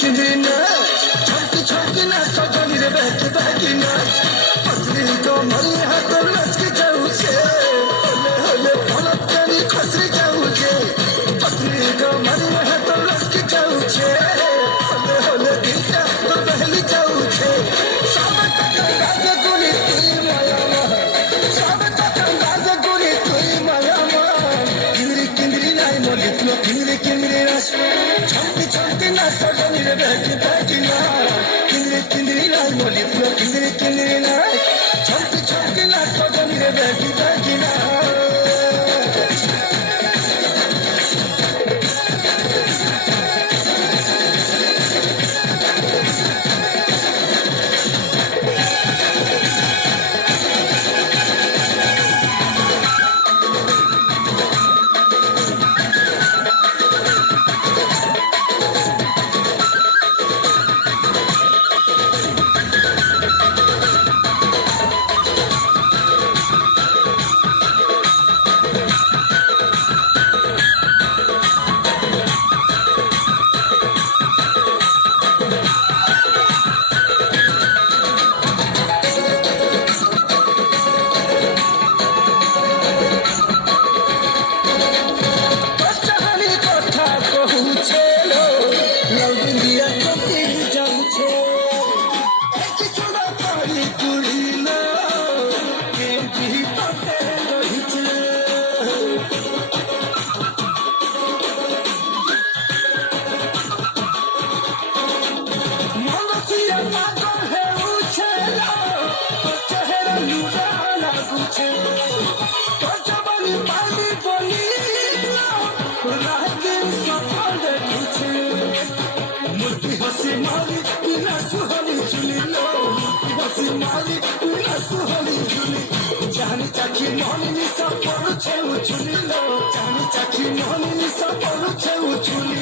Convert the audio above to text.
किंदरी नाच छमकी छमकी नाच सजनी रे बहकी बहकी नाच पतली कमरी हाथ नाच के जाऊ छे होले होले पलक करी खसरी जाऊ छे पतली कमरी हाथ नाच के जाऊ छे होले होले दिलटा तो बहली जाऊ छे सब तक राज गुनी तुई माया सब तक राज गुनी तुई माया किंदरी किंदरी नाई मोली फ्लो किंदरी किंदरी नाच छमकी छमकी नाच सजनी रे बहकी बहकी नाच किंदरी किंदरी नाई मोली फ्लो किंदरी किंदरी नाच छमकी छमकी नाच सजनी रे बहकी बहकी नाच चाहनी चाखी मोहनी सा पड़ू छे उछुली लो चाहनी चाखी मोहनी सा पड़ू छे उछुली